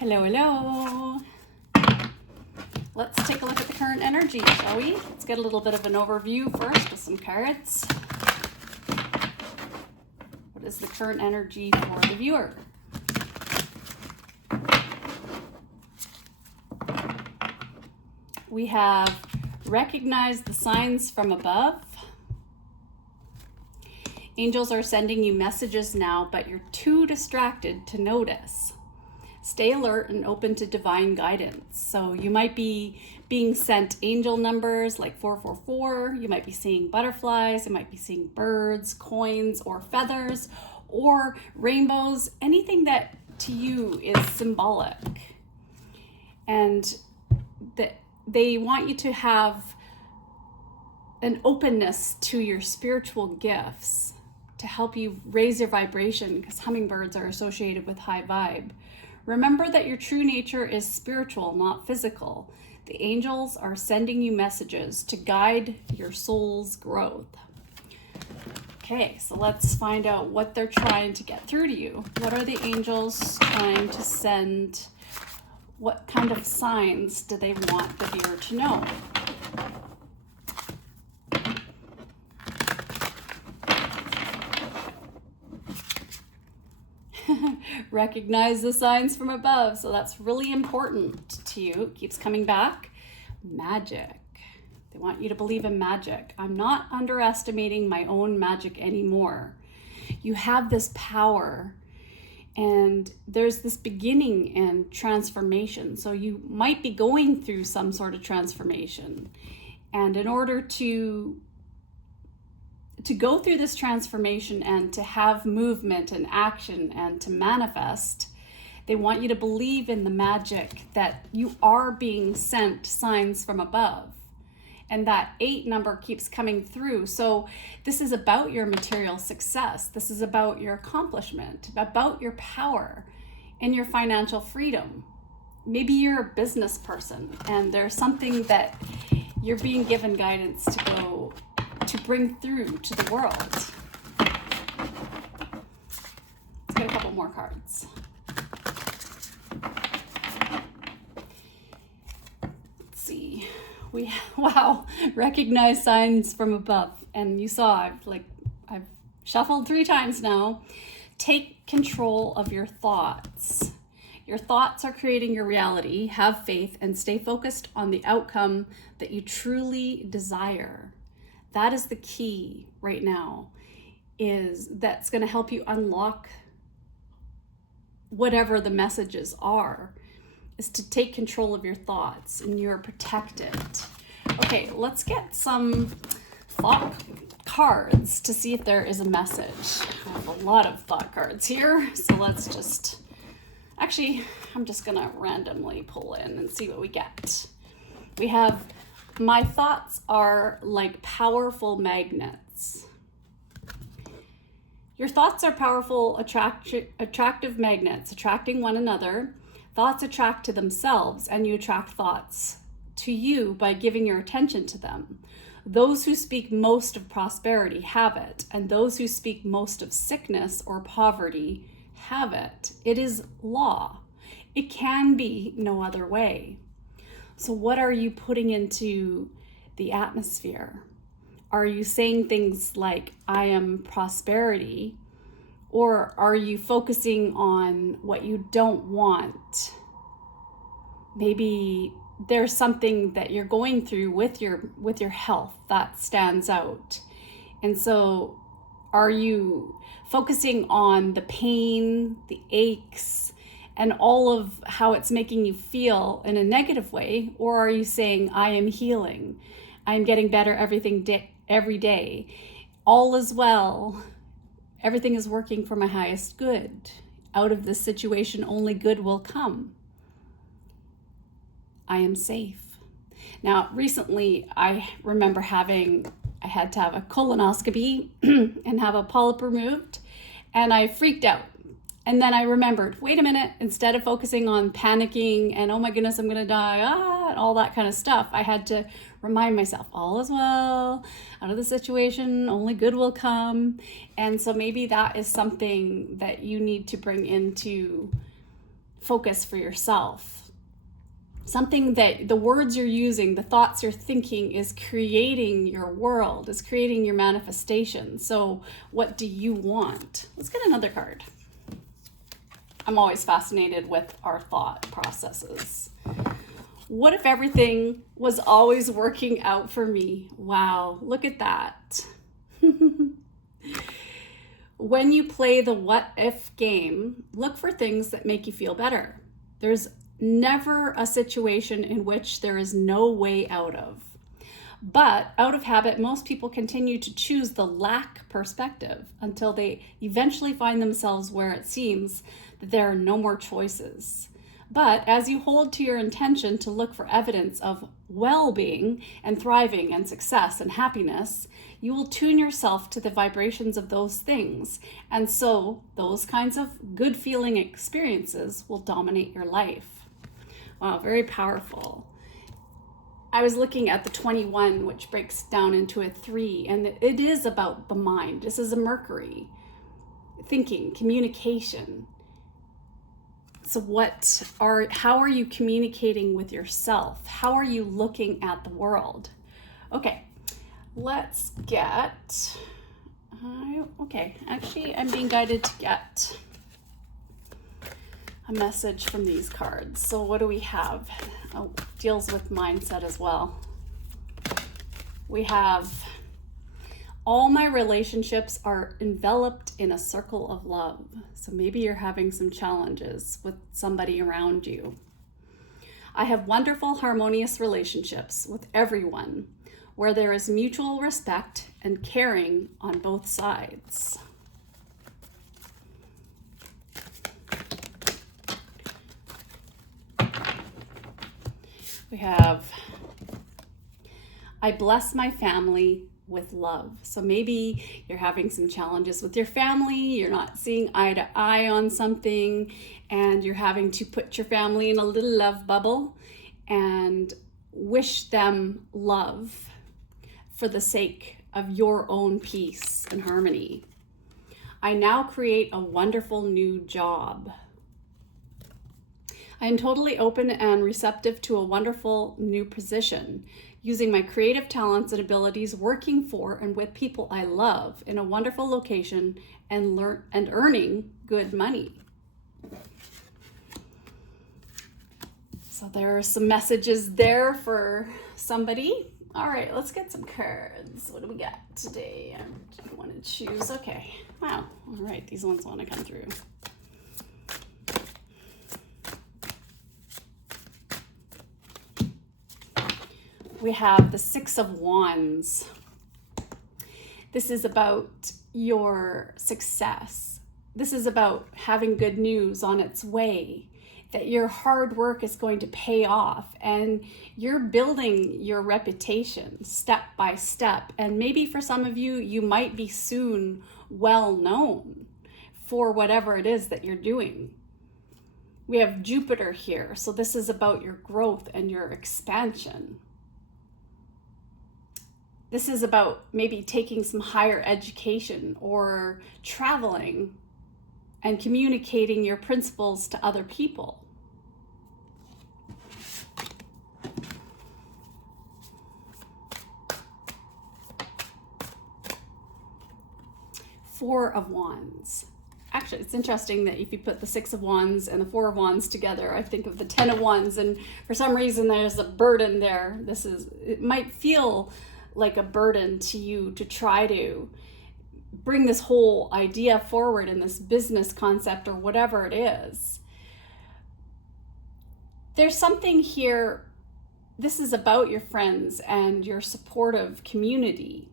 Hello, hello. Let's take a look at the current energy, shall we? Let's get a little bit of an overview first with some cards. What is the current energy for the viewer? We have recognize the signs from above. Angels are sending you messages now, but you're too distracted to notice. Stay alert and open to divine guidance. So you might be being sent angel numbers like 444. You might be seeing butterflies. You might be seeing birds, coins, or feathers, or rainbows, anything that to you is symbolic. And that they want you to have an openness to your spiritual gifts to help you raise your vibration, because hummingbirds are associated with high vibe. Remember that your true nature is spiritual, not physical. The angels are sending you messages to guide your soul's growth. Okay, so let's find out what they're trying to get through to you. What are the angels trying to send? What kind of signs do they want the viewer to know? Recognize the signs from above. So that's really important to you. It keeps coming back. Magic. They want you to believe in magic. I'm not underestimating my own magic anymore. You have this power, and there's this beginning and transformation. So you might be going through some sort of transformation. And in order to go through this transformation and to have movement and action and to manifest, they want you to believe in the magic that you are being sent signs from above. And that 8 number keeps coming through. So this is about your material success. This is about your accomplishment, about your power and your financial freedom. Maybe you're a business person and there's something that you're being given guidance to bring through to the world. Let's get a couple more cards. Let's see. Wow, recognize signs from above. And you saw I've shuffled 3 times now. Take control of your thoughts. Your thoughts are creating your reality. Have faith and stay focused on the outcome that you truly desire. That is the key right now, that's going to help you unlock whatever the messages are, is to take control of your thoughts and you're protected. Okay, let's get some thought cards to see if there is a message. I have a lot of thought cards here, so let's just, I'm just going to randomly pull in and see what we get. We have, my thoughts are like powerful magnets. Your thoughts are powerful, attractive magnets, attracting one another. Thoughts attract to themselves, and you attract thoughts to you by giving your attention to them. Those who speak most of prosperity have it, and those who speak most of sickness or poverty have it. It is law. It can be no other way. So what are you putting into the atmosphere? Are you saying things like, I am prosperity? Or are you focusing on what you don't want? Maybe there's something that you're going through with your health that stands out. And so are you focusing on the pain, the aches, and all of how it's making you feel in a negative way? Or are you saying, I am healing, I'm getting better every day, all is well, everything is working for my highest good, out of this situation only good will come, I am safe. Now recently I remember I had to have a colonoscopy and have a polyp removed, and I freaked out. And then I remembered, wait a minute, instead of focusing on panicking and, oh my goodness, I'm going to die, and all that kind of stuff, I had to remind myself, all is well, out of the situation, only good will come. And so maybe that is something that you need to bring into focus for yourself. Something that the words you're using, the thoughts you're thinking is creating your world, is creating your manifestation. So what do you want? Let's get another card. I'm always fascinated with our thought processes. What if everything was always working out for me? Wow, look at that. When you play the what if game, look for things that make you feel better. There's never a situation in which there is no way out of. But out of habit, most people continue to choose the lack perspective until they eventually find themselves where it seems that there are no more choices. But as you hold to your intention to look for evidence of well-being and thriving and success and happiness, you will tune yourself to the vibrations of those things. And so those kinds of good feeling experiences will dominate your life. Wow, very powerful. I was looking at the 21, which breaks down into a 3, and it is about the mind. This is a Mercury. Thinking, communication. So how are you communicating with yourself? How are you looking at the world? Okay, let's get, actually I'm being guided to get a message from these cards. So what do we have? Oh, deals with mindset as well. We have, all my relationships are enveloped in a circle of love. So maybe you're having some challenges with somebody around you. I have wonderful, harmonious relationships with everyone where there is mutual respect and caring on both sides. We have, I bless my family with love. So maybe you're having some challenges with your family, you're not seeing eye to eye on something, and you're having to put your family in a little love bubble and wish them love for the sake of your own peace and harmony. I now create a wonderful new job. I am totally open and receptive to a wonderful new position, using my creative talents and abilities, working for and with people I love in a wonderful location and earning good money. So there are some messages there for somebody. All right, let's get some cards. What do we got today? I want to choose. Okay. Wow. All right, these ones want to come through. We have the 6 of Wands. This is about your success. This is about having good news on its way, that your hard work is going to pay off, and you're building your reputation step by step. And maybe for some of you, you might be soon well known for whatever it is that you're doing. We have Jupiter here, so this is about your growth and your expansion. This is about maybe taking some higher education or traveling and communicating your principles to other people. Four of Wands. Actually, it's interesting that if you put the 6 of Wands and the 4 of Wands together, I think of the 10 of Wands, and for some reason there's a burden there. It might feel like a burden to you to try to bring this whole idea forward in this business concept or whatever it is. There's something here, this is about your friends and your supportive community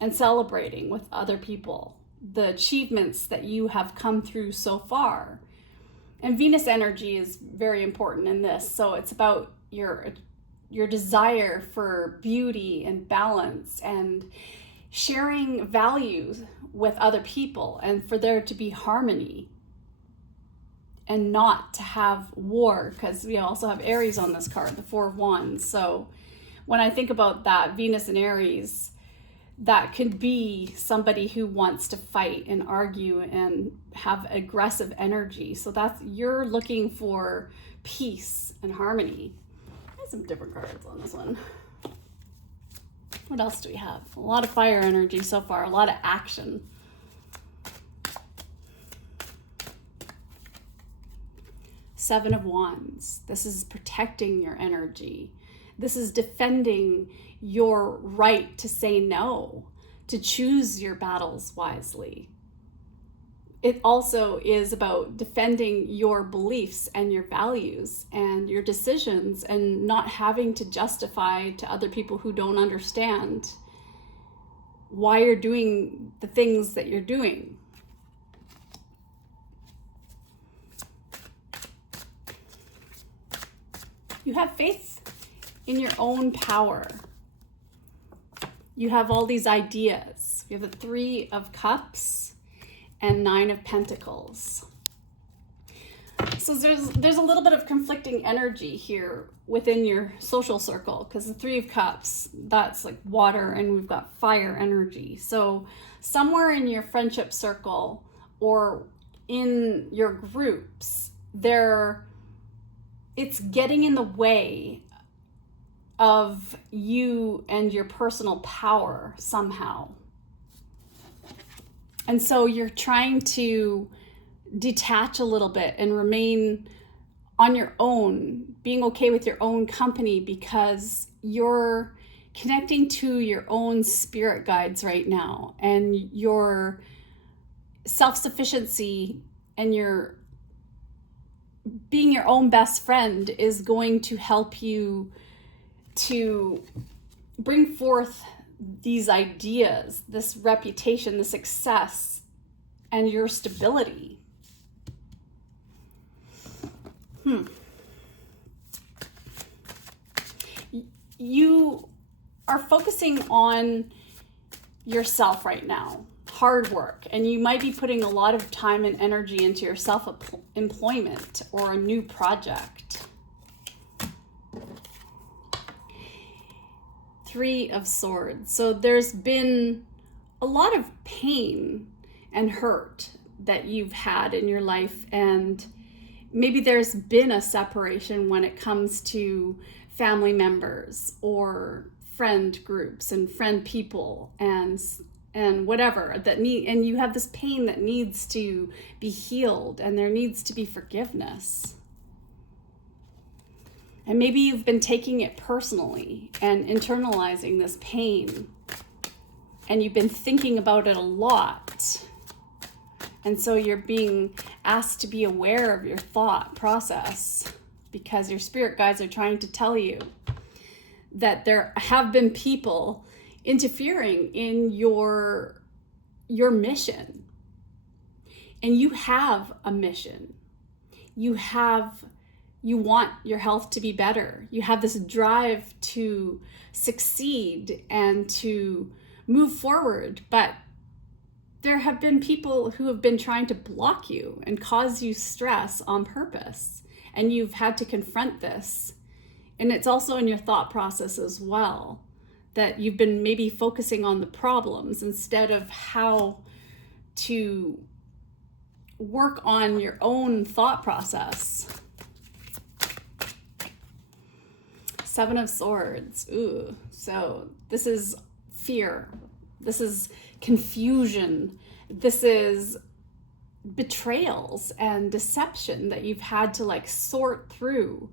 and celebrating with other people, the achievements that you have come through so far. And Venus energy is very important in this. So it's about your desire for beauty and balance and sharing values with other people, and for there to be harmony and not to have war, because we also have Aries on this card, the 4 of Wands. So when I think about that, Venus and Aries, that could be somebody who wants to fight and argue and have aggressive energy. So you're looking for peace and harmony. There's some different cards on this one. What else do we have? A lot of fire energy so far, a lot of action. Seven of Wands. This is protecting your energy. This is defending your right to say no, to choose your battles wisely. It also is about defending your beliefs and your values and your decisions and not having to justify to other people who don't understand why you're doing the things that you're doing. You have faith in your own power. You have all these ideas. You have the Three of Cups and Nine of Pentacles. So there's a little bit of conflicting energy here within your social circle, because the Three of Cups, that's like water, and we've got fire energy. So somewhere in your friendship circle or in your groups, it's getting in the way of you and your personal power somehow. And so you're trying to detach a little bit and remain on your own, being okay with your own company, because you're connecting to your own spirit guides right now, and your self-sufficiency and your being your own best friend is going to help you to bring forth these ideas, this reputation, the success, and your stability. You are focusing on yourself right now, hard work, and you might be putting a lot of time and energy into your self-employment or a new project. Three of Swords. So there's been a lot of pain and hurt that you've had in your life, and maybe there's been a separation when it comes to family members or friend groups and friend people and whatever that need, and you have this pain that needs to be healed, and there needs to be forgiveness. And maybe you've been taking it personally and internalizing this pain, and you've been thinking about it a lot. And so you're being asked to be aware of your thought process, because your spirit guides are trying to tell you that there have been people interfering in your mission. And you have a mission. You want your health to be better. You have this drive to succeed and to move forward, but there have been people who have been trying to block you and cause you stress on purpose, and you've had to confront this. And it's also in your thought process as well, that you've been maybe focusing on the problems instead of how to work on your own thought process. Seven of Swords. Ooh, so this is fear. This is confusion. This is betrayals and deception that you've had to sort through.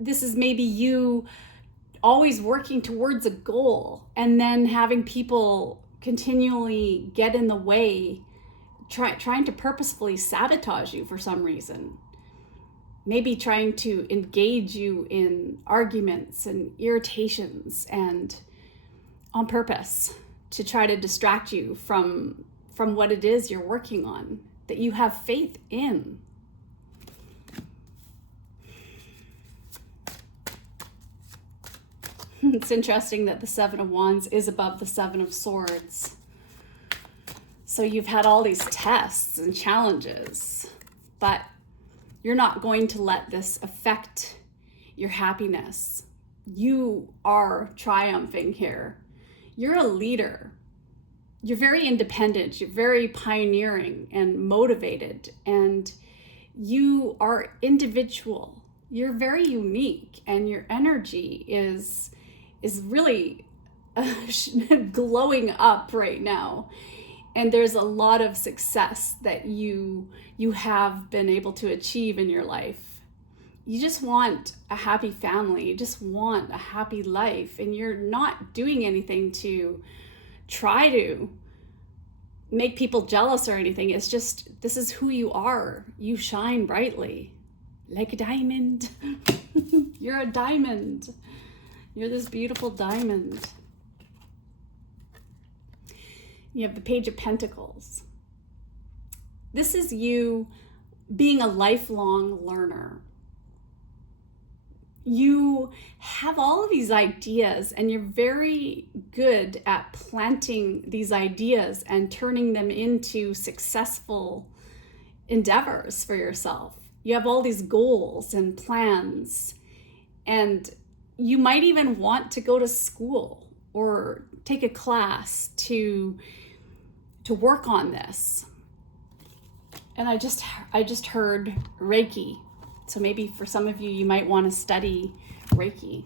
This is maybe you always working towards a goal and then having people continually get in the way, trying to purposefully sabotage you for some reason. Maybe trying to engage you in arguments and irritations, and on purpose to try to distract you from what it is you're working on, that you have faith in. It's interesting that the Seven of Wands is above the Seven of Swords. So you've had all these tests and challenges, but you're not going to let this affect your happiness. You are triumphing here. You're a leader. You're very independent. You're very pioneering and motivated, and you are individual. You're very unique, and your energy is really glowing up right now. And there's a lot of success that you have been able to achieve in your life. You just want a happy family. You just want a happy life, and you're not doing anything to try to make people jealous or anything. It's just, this is who you are. You shine brightly like a diamond. You're a diamond. You're this beautiful diamond. You have the Page of Pentacles. This is you being a lifelong learner. You have all of these ideas, and you're very good at planting these ideas and turning them into successful endeavors for yourself. You have all these goals and plans, and you might even want to go to school or take a class to work on this. And I just heard Reiki. So maybe for some of you, you might want to study Reiki.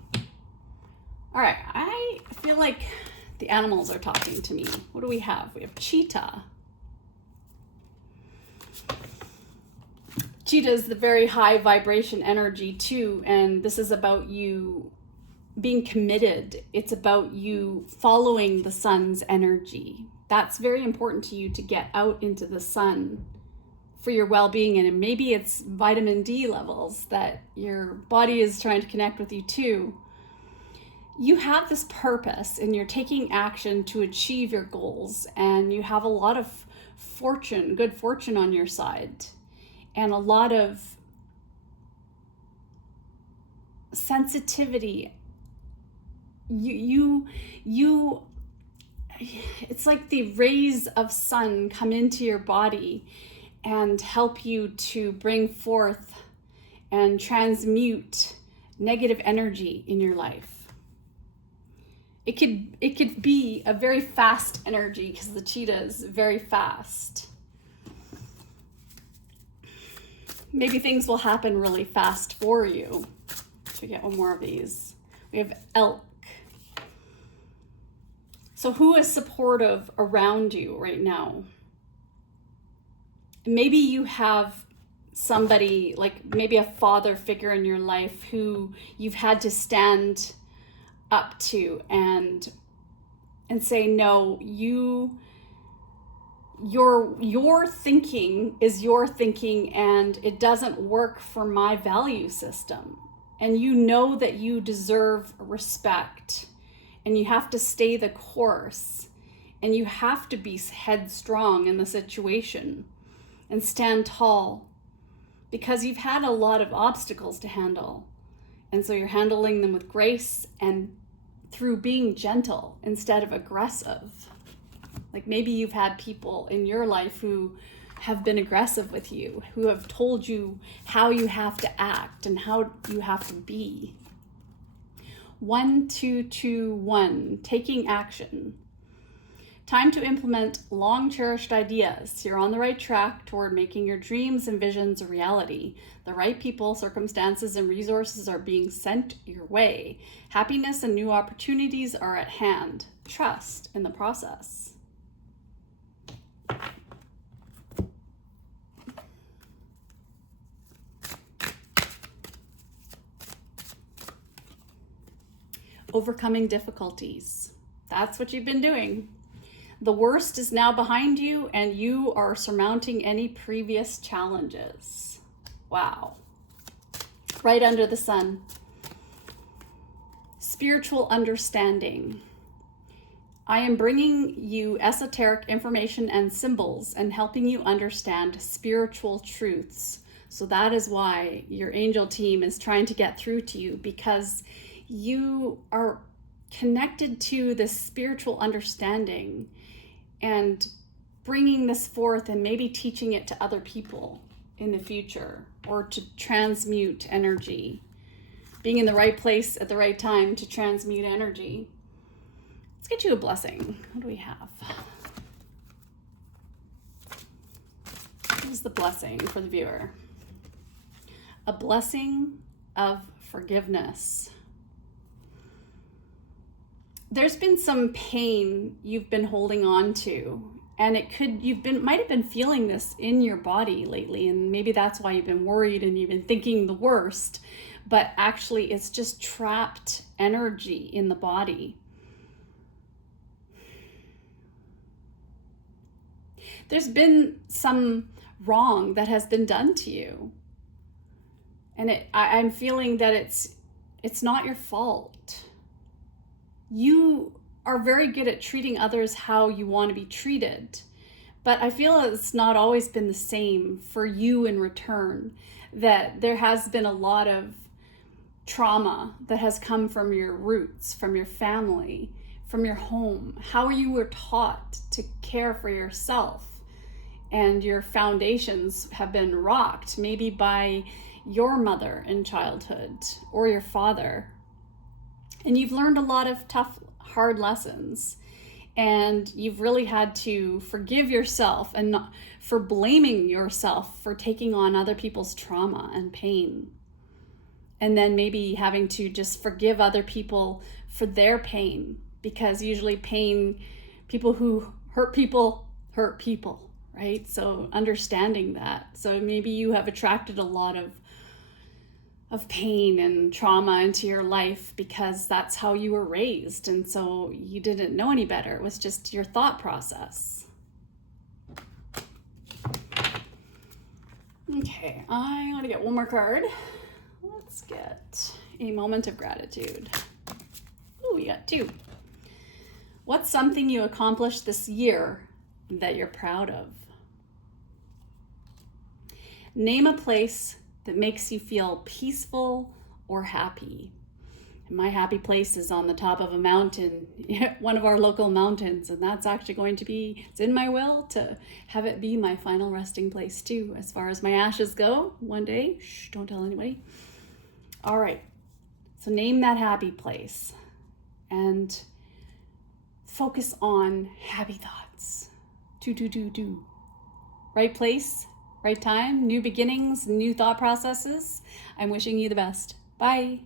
All right, I feel like the animals are talking to me. What do we have? We have cheetah. Cheetah is the very high vibration energy too, and this is about you being committed. It's about you following the sun's energy. That's very important to you, to get out into the sun for your well-being. And maybe it's vitamin D levels that your body is trying to connect with you too. You have this purpose, and you're taking action to achieve your goals, and you have a lot of fortune, good fortune on your side, and a lot of sensitivity. You it's like the rays of sun come into your body and help you to bring forth and transmute negative energy in your life. It could be a very fast energy, because the cheetah is very fast. Maybe things will happen really fast for you. Should we get one more of these? We have elk. So who is supportive around you right now? Maybe you have somebody, like maybe a father figure in your life who you've had to stand up to and say, no, your thinking is your thinking, and it doesn't work for my value system. And you know that you deserve respect, and you have to stay the course, and you have to be headstrong in the situation and stand tall, because you've had a lot of obstacles to handle. And so you're handling them with grace and through being gentle instead of aggressive. Like maybe you've had people in your life who have been aggressive with you, who have told you how you have to act and how you have to be. 1, 2, 2, 1, taking action. Time to implement long-cherished ideas. You're on the right track toward making your dreams and visions a reality. The right people, circumstances, and resources are being sent your way. Happiness and new opportunities are at hand. Trust in the process. Overcoming difficulties. That's what you've been doing. The worst is now behind you, and you are surmounting any previous challenges. Wow. Right under the sun. Spiritual understanding. I am bringing you esoteric information and symbols and helping you understand spiritual truths. So that is why your angel team is trying to get through to you, because you are connected to this spiritual understanding and bringing this forth and maybe teaching it to other people in the future, or to transmute energy. Being in the right place at the right time to transmute energy. Let's get you a blessing. What do we have? What is the blessing for the viewer? A blessing of forgiveness. There's been some pain you've been holding on to, and might have been feeling this in your body lately, and maybe that's why you've been worried and you've been thinking the worst, but actually it's just trapped energy in the body. There's been some wrong that has been done to you, and I'm feeling that it's not your fault. You are very good at treating others how you want to be treated, but I feel it's not always been the same for you in return, that there has been a lot of trauma that has come from your roots, from your family, from your home, how you were taught to care for yourself, and your foundations have been rocked, maybe by your mother in childhood or your father. And you've learned a lot of tough, hard lessons. And you've really had to forgive yourself and not for blaming yourself for taking on other people's trauma and pain. And then maybe having to just forgive other people for their pain, because usually people who hurt people, right? So understanding that. So maybe you have attracted a lot of pain and trauma into your life because that's how you were raised, and so you didn't know any better. It was just your thought process. Okay, I want to get one more card. Let's get a moment of gratitude. Oh, we got 2. What's something you accomplished this year that you're proud of? Name a place that makes you feel peaceful or happy. And my happy place is on the top of a mountain, one of our local mountains, and that's actually it's in my will to have it be my final resting place too, as far as my ashes go one day. Shh, don't tell anybody. All right, so name that happy place and focus on happy thoughts. Do. Right place, right time, new beginnings, new thought processes. I'm wishing you the best. Bye.